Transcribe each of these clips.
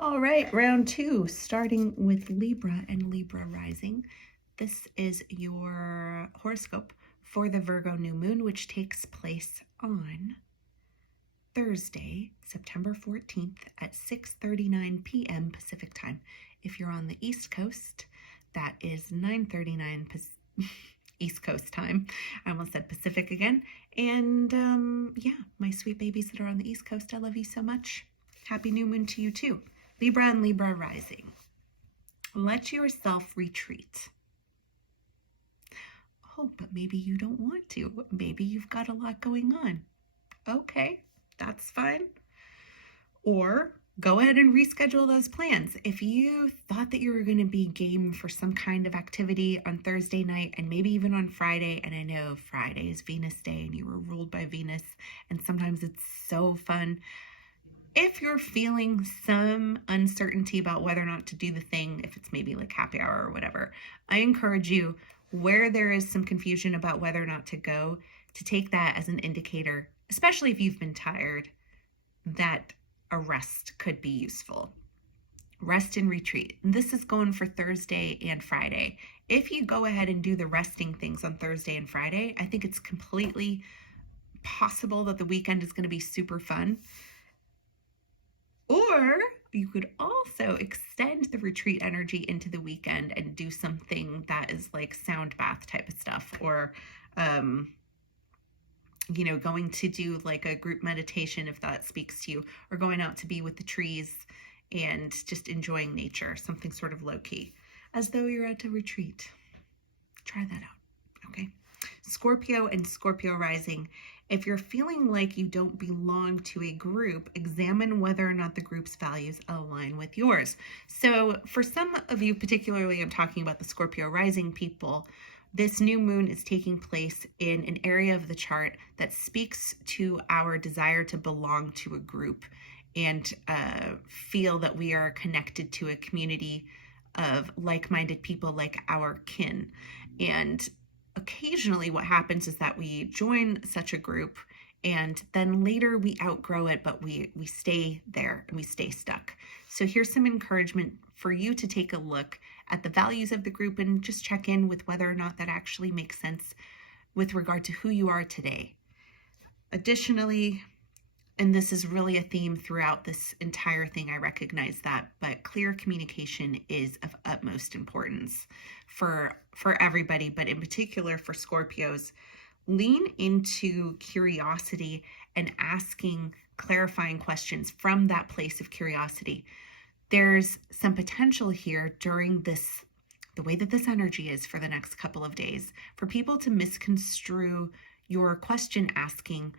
All right, round two, starting with Libra and Libra rising. This is your horoscope for the Virgo new moon, which takes place on Thursday, September 14th at 6:39 p.m. Pacific time. If you're on the East Coast, that is 9:39 East Coast time. I almost said Pacific again. And yeah, my sweet babies that are on the East Coast, I love you so much. Happy new moon to you too. Libra and Libra rising. Let yourself retreat. Oh, but maybe you don't want to. Maybe you've got a lot going on. Okay, that's fine. Or go ahead and reschedule those plans. If you thought that you were going to be game for some kind of activity on Thursday night and maybe even on Friday, and I know Friday is Venus Day and you were ruled by Venus, and sometimes it's so fun. If you're feeling some uncertainty about whether or not to do the thing, if it's maybe like happy hour or whatever, I encourage you, where there is some confusion about whether or not to go, to take that as an indicator, especially if you've been tired, that a rest could be useful. Rest and retreat. And this is going for Thursday and Friday. If you go ahead and do the resting things on Thursday and Friday, I think it's completely possible that the weekend is going to be super fun. Or you could also extend the retreat energy into the weekend and do something that is like sound bath type of stuff, or going to do like a group meditation if that speaks to you, or going out to be with the trees and just enjoying nature, something sort of low-key, as though you're at a retreat. Try that out, okay? Scorpio and Scorpio rising. If you're feeling like you don't belong to a group, examine whether or not the group's values align with yours. So for some of you, particularly I'm talking about the Scorpio rising people, this new moon is taking place in an area of the chart that speaks to our desire to belong to a group and feel that we are connected to a community of like-minded people like our kin. And occasionally what happens is that we join such a group and then later we outgrow it, but we stay there and we stay stuck. So here's some encouragement for you to take a look at the values of the group and just check in with whether or not that actually makes sense with regard to who you are today. Additionally, and this is really a theme throughout this entire thing, I recognize that, but clear communication is of utmost importance for everybody, but in particular for Scorpios. Lean into curiosity and asking clarifying questions from that place of curiosity. There's some potential here during this, the way that this energy is for the next couple of days, for people to misconstrue your question asking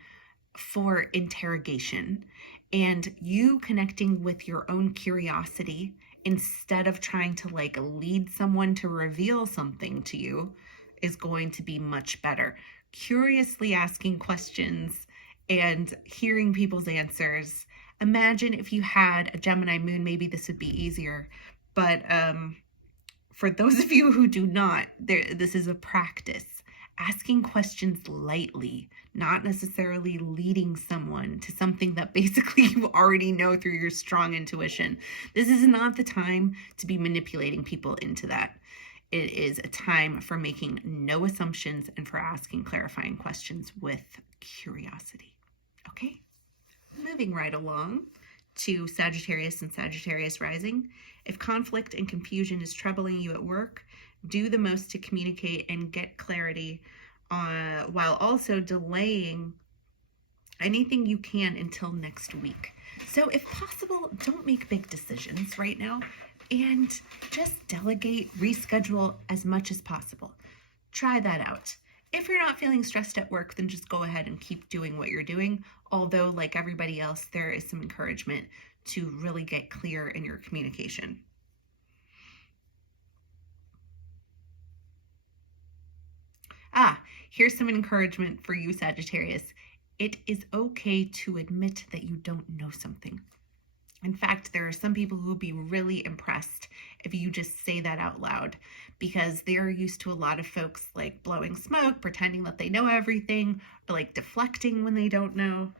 for interrogation, and you connecting with your own curiosity instead of trying to like lead someone to reveal something to you is going to be much better. Curiously asking questions and hearing people's answers. Imagine if you had a Gemini moon, maybe this would be easier, but for those of you who do not, this is a practice. Asking questions lightly, not necessarily leading someone to something that basically you already know through your strong intuition. This is not the time to be manipulating people into that. It is a time for making no assumptions and for asking clarifying questions with curiosity. Okay? Moving right along to Sagittarius and Sagittarius rising. If conflict and confusion is troubling you at work, do the most to communicate and get clarity while also delaying anything you can until next week. So if possible, don't make big decisions right now and just delegate, reschedule as much as possible. Try that out. If you're not feeling stressed at work, then just go ahead and keep doing what you're doing. Although, like everybody else, there is some encouragement to really get clear in your communication. Here's some encouragement for you, Sagittarius. It is okay to admit that you don't know something. In fact, there are some people who will be really impressed if you just say that out loud, because they're used to a lot of folks like blowing smoke, pretending that they know everything, or like deflecting when they don't know.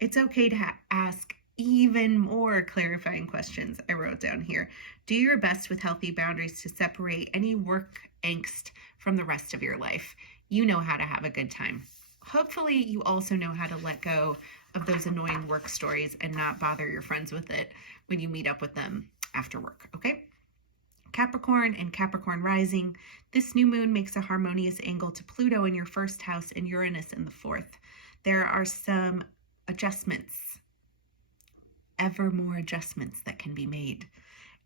It's okay to ask, even more clarifying questions I wrote down here. Do your best with healthy boundaries to separate any work angst from the rest of your life. You know how to have a good time. Hopefully, you also know how to let go of those annoying work stories and not bother your friends with it when you meet up with them after work, okay? Capricorn and Capricorn rising. This new moon makes a harmonious angle to Pluto in your first house and Uranus in the fourth. There are some adjustments, ever more adjustments that can be made,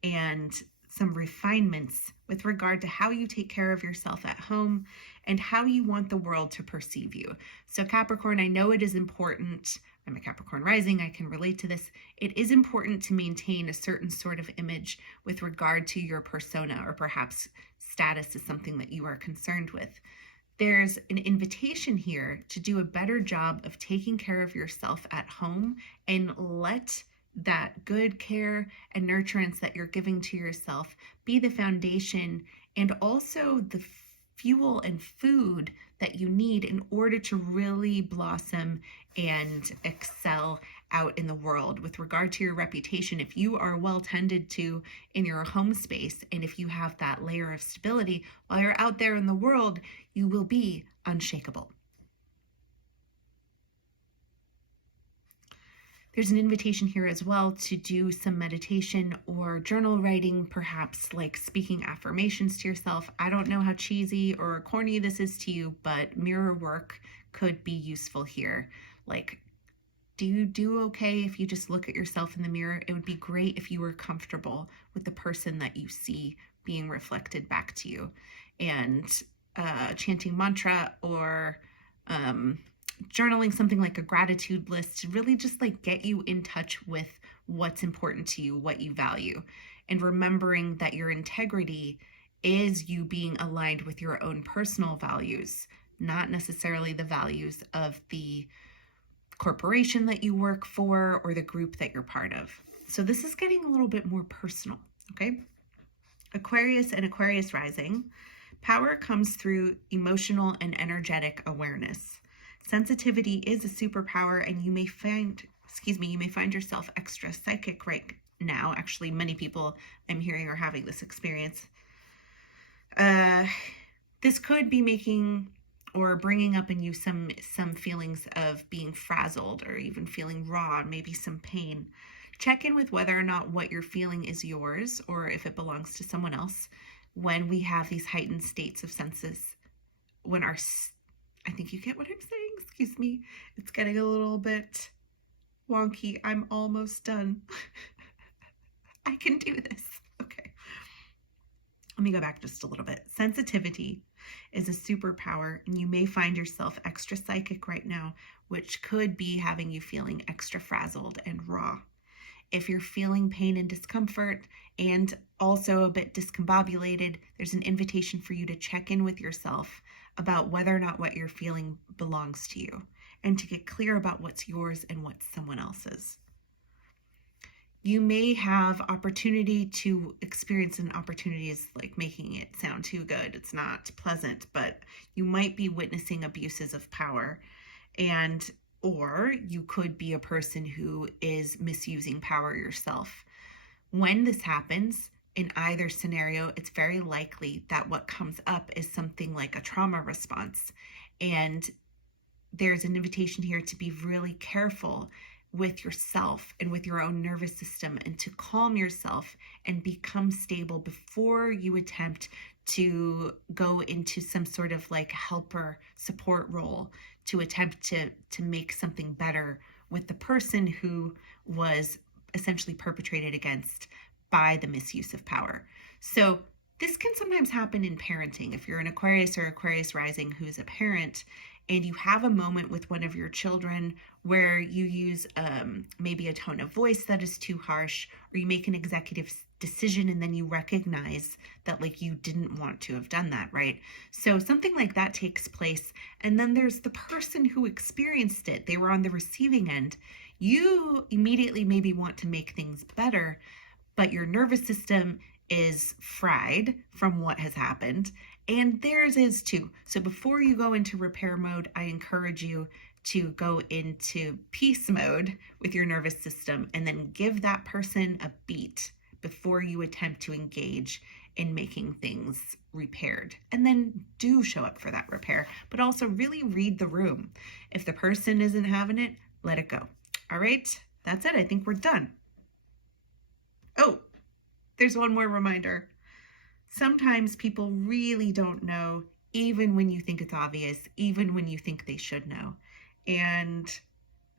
and some refinements with regard to how you take care of yourself at home and how you want the world to perceive you. So Capricorn, I know it is important. I'm a Capricorn rising, I can relate to this. It is important to maintain a certain sort of image with regard to your persona, or perhaps status is something that you are concerned with. There's an invitation here to do a better job of taking care of yourself at home and let that good care and nurturance that you're giving to yourself be the foundation and also the fuel and food that you need in order to really blossom and excel out in the world. With regard to your reputation, if you are well tended to in your home space, and if you have that layer of stability while you're out there in the world, you will be unshakable. There's an invitation here as well to do some meditation or journal writing, perhaps like speaking affirmations to yourself. I don't know how cheesy or corny this is to you, but mirror work could be useful here. Like, do you do okay if you just look at yourself in the mirror? It would be great if you were comfortable with the person that you see being reflected back to you. And chanting mantra or journaling something like a gratitude list to really just like get you in touch with what's important to you, what you value, and remembering that your integrity is you being aligned with your own personal values, not necessarily the values of the corporation that you work for or the group that you're part of. So this is getting a little bit more personal, okay? Aquarius and Aquarius rising. Power comes through emotional and energetic awareness. Sensitivity is a superpower, and you may find yourself extra psychic right now. Actually, many people I'm hearing are having this experience. This could be making or bringing up in you some feelings of being frazzled or even feeling raw, maybe some pain. Check in with whether or not what you're feeling is yours or if it belongs to someone else. When we have these heightened states of senses, I think you get what I'm saying. Excuse me. It's getting a little bit wonky. I'm almost done. I can do this. Okay. Let me go back just a little bit. Sensitivity is a superpower, and you may find yourself extra psychic right now, which could be having you feeling extra frazzled and raw. If you're feeling pain and discomfort and also a bit discombobulated, there's an invitation for you to check in with yourself about whether or not what you're feeling belongs to you and to get clear about what's yours and what's someone else's. You may have opportunity to experience an opportunity is like making it sound too good. It's not pleasant, but you might be witnessing abuses of power, or you could be a person who is misusing power yourself. When this happens, in either scenario, it's very likely that what comes up is something like a trauma response. And there's an invitation here to be really careful with yourself and with your own nervous system and to calm yourself and become stable before you attempt to go into some sort of like helper support role to attempt to make something better with the person who was essentially perpetrated against by the misuse of power. So this can sometimes happen in parenting. If you're an Aquarius or Aquarius rising who's a parent and you have a moment with one of your children where you use maybe a tone of voice that is too harsh, or you make an executive decision and then you recognize that like you didn't want to have done that, right? So something like that takes place. And then there's the person who experienced it. They were on the receiving end. You immediately maybe want to make things better, but your nervous system is fried from what has happened, and theirs is too. So before you go into repair mode, I encourage you to go into peace mode with your nervous system and then give that person a beat before you attempt to engage in making things repaired. And then do show up for that repair, but also really read the room. If the person isn't having it, let it go. All right, that's it. I think we're done. Oh, there's one more reminder. Sometimes people really don't know, even when you think it's obvious, even when you think they should know. And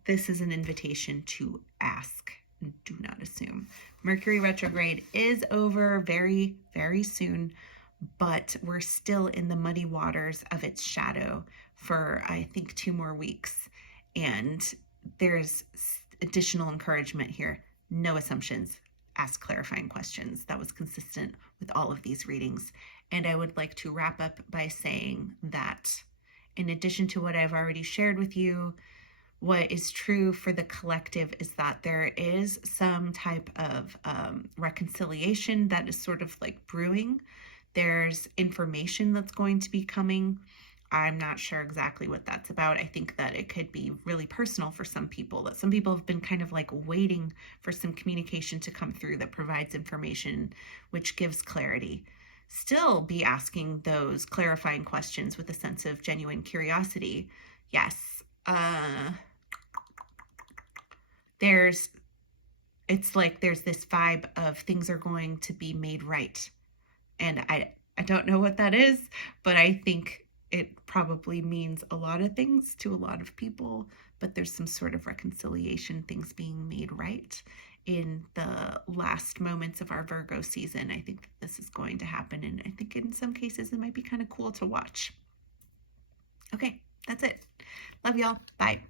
this is an invitation to ask and do not assume. Mercury retrograde is over very, very soon, but we're still in the muddy waters of its shadow for, I think, 2 more weeks. And there's additional encouragement here. No assumptions. Ask clarifying questions. That was consistent with all of these readings. And I would like to wrap up by saying that in addition to what I've already shared with you, what is true for the collective is that there is some type of reconciliation that is sort of like brewing. There's information that's going to be coming. I'm not sure exactly what that's about. I think that it could be really personal for some people, that some people have been kind of like waiting for some communication to come through that provides information, which gives clarity. Still be asking those clarifying questions with a sense of genuine curiosity. Yes. It's like there's this vibe of things are going to be made right. And I don't know what that is, but I think it probably means a lot of things to a lot of people, but there's some sort of reconciliation, things being made right in the last moments of our Virgo season. I think that this is going to happen, and I think in some cases it might be kind of cool to watch. Okay, that's it. Love y'all. Bye.